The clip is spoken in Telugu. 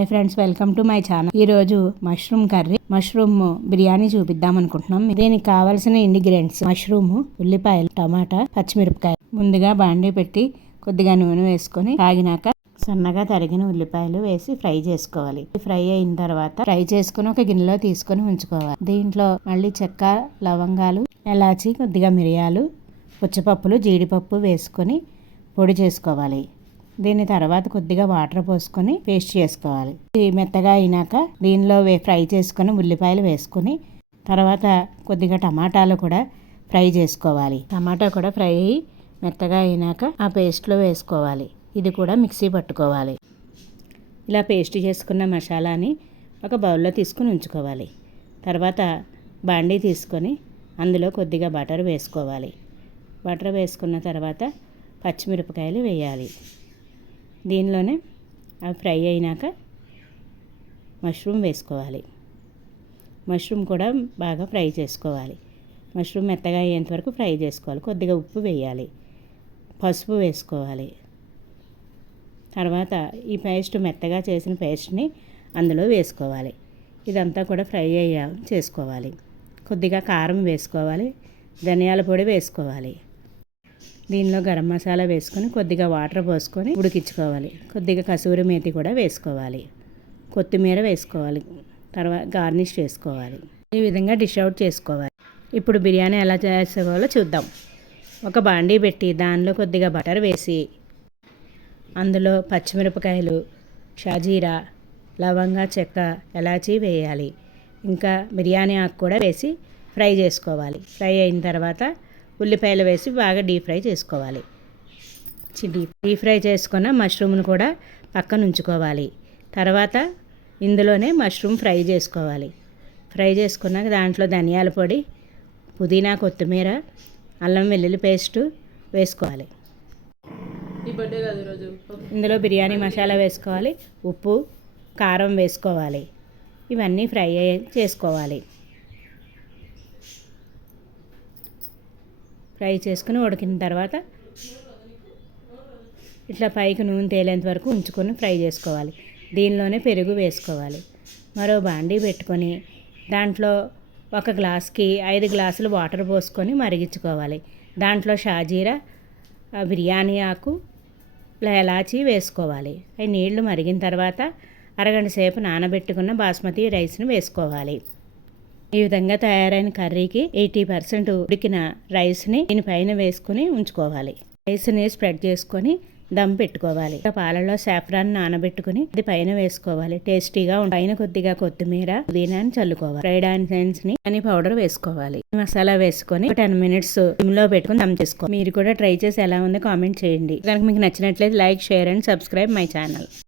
Hi friends, welcome to my channel. ఈరోజు మష్రూమ్ కర్రీ, మష్రూమ్ బిర్యానీ చూపిద్దాం అనుకుంటున్నాం. దీనికి కావాల్సిన ఇంగ్రీడియంట్స్: మష్రూమ్, ఉల్లిపాయలు, టమాటా, పచ్చిమిరపకాయ. ముందుగా బాండీ పెట్టి కొద్దిగా నూనె వేసుకొని కాగినాక సన్నగా తరిగిన ఉల్లిపాయలు వేసి ఫ్రై చేసుకోవాలి. ఫ్రై అయిన తర్వాత ఫ్రై చేసుకుని ఒక గిన్నెలో తీసుకొని ఉంచుకోవాలి. దీంట్లో మళ్ళీ చెక్క, లవంగాలు, ఎలాచి, కొద్దిగా మిరియాలు, పుచ్చపప్పులు, జీడిపప్పు వేసుకొని పొడి చేసుకోవాలి. దీని తర్వాత కొద్దిగా వాటర్ పోసుకొని పేస్ట్ చేసుకోవాలి. ఇది మెత్తగా అయినాక దీనిలో ఫ్రై చేసుకొని ఉల్లిపాయలు వేసుకొని తర్వాత కొద్దిగా టమాటాలు కూడా ఫ్రై చేసుకోవాలి. టమాటా కూడా ఫ్రై అయ్యి మెత్తగా అయినాక ఆ పేస్ట్లో వేసుకోవాలి. ఇది కూడా మిక్సీ పట్టుకోవాలి. ఇలా పేస్ట్ చేసుకున్న మసాలాని ఒక బౌల్లో తీసుకుని ఉంచుకోవాలి. తర్వాత బాండీ తీసుకొని అందులో కొద్దిగా బటర్ వేసుకోవాలి. బటర్ వేసుకున్న తర్వాత పచ్చిమిరపకాయలు వేయాలి. దీనిలోనే అవి ఫ్రై అయినాక మష్రూమ్ వేసుకోవాలి. మష్రూమ్ కూడా బాగా ఫ్రై చేసుకోవాలి. మష్రూమ్ మెత్తగా అయ్యేంత వరకు ఫ్రై చేసుకోవాలి. కొద్దిగా ఉప్పు వేయాలి, పసుపు వేసుకోవాలి. తర్వాత ఈ పేస్ట్, మెత్తగా చేసిన పేస్ట్ని అందులో వేసుకోవాలి. ఇదంతా కూడా ఫ్రై చేసుకోవాలి. కొద్దిగా కారం వేసుకోవాలి, ధనియాల పొడి వేసుకోవాలి. దీనిలో గరం మసాలా వేసుకొని కొద్దిగా వాటర్ పోసుకొని ఉడికించుకోవాలి. కొద్దిగా కసూరి మేతి కూడా వేసుకోవాలి. కొత్తిమీర వేసుకోవాలి. తర్వాత గార్నిష్ చేసుకోవాలి. ఈ విధంగా డిష్ అవుట్ చేసుకోవాలి. ఇప్పుడు బిర్యానీ ఎలా చేసుకోవాలో చూద్దాం. ఒక బాండీ పెట్టి దానిలో కొద్దిగా బటర్ వేసి అందులో పచ్చిమిరపకాయలు, షాజీరా, లవంగా, చెక్క, ఎలాచీ వేయాలి. ఇంకా బిర్యానీ ఆకు కూడా వేసి ఫ్రై చేసుకోవాలి. ఫ్రై అయిన తర్వాత ఉల్లిపాయలు వేసి బాగా డీప్ ఫ్రై చేసుకోవాలి. డీప్ ఫ్రై చేసుకున్న మష్రూమ్ను కూడా పక్కన ఉంచుకోవాలి. తర్వాత ఇందులోనే మష్రూమ్ ఫ్రై చేసుకోవాలి. ఫ్రై చేసుకున్నాక దాంట్లో ధనియాల పొడి, పుదీనా, కొత్తిమీర, అల్లం వెల్లుల్లి పేస్టు వేసుకోవాలి. ఇందులో బిర్యానీ మసాలా వేసుకోవాలి. ఉప్పు, కారం వేసుకోవాలి. ఇవన్నీ ఫ్రై చేసుకోవాలి. ఫ్రై చేసుకుని ఉడికిన తర్వాత ఇట్లా పైకి నూనె తేలేంత వరకు ఉంచుకొని ఫ్రై చేసుకోవాలి. దీనిలోనే పెరుగు వేసుకోవాలి. మరో బాండీ పెట్టుకొని దాంట్లో ఒక గ్లాస్కి 5 గ్లాసులు వాటర్ పోసుకొని మరిగించుకోవాలి. దాంట్లో షాజీరా, బిర్యానీ ఆకు, ఎలాచీ వేసుకోవాలి. అవి నీళ్లు మరిగిన తర్వాత అరగంట సేపు నానబెట్టుకున్న బాస్మతి రైస్ని వేసుకోవాలి. ఈ విధంగా తయారైన కర్రీకి 80% ఉడికిన రైస్ని దీనిపైన వేసుకుని ఉంచుకోవాలి. రైస్ని స్ప్రెడ్ చేసుకొని దమ్ పెట్టుకోవాలి. పాలలో సాఫ్రాన్ నానబెట్టుకుని ఇది పైన వేసుకోవాలి. టేస్టీగా పైన కొద్దిగా కొత్తిమీర, పుదీనాని చల్లుకోవాలి. ఫ్రైడ్ ఆనియన్స్ ని అని పౌడర్ వేసుకోవాలి. మసాలా వేసుకొని 10 minutes సిమ్లో పెట్టుకుని దమ్ చేసుకోవాలి. మీరు కూడా ట్రై చేసి ఎలా ఉందో కామెంట్ చేయండి. కనుక మీకు నచ్చినట్లయితే like, share and subscribe my channel.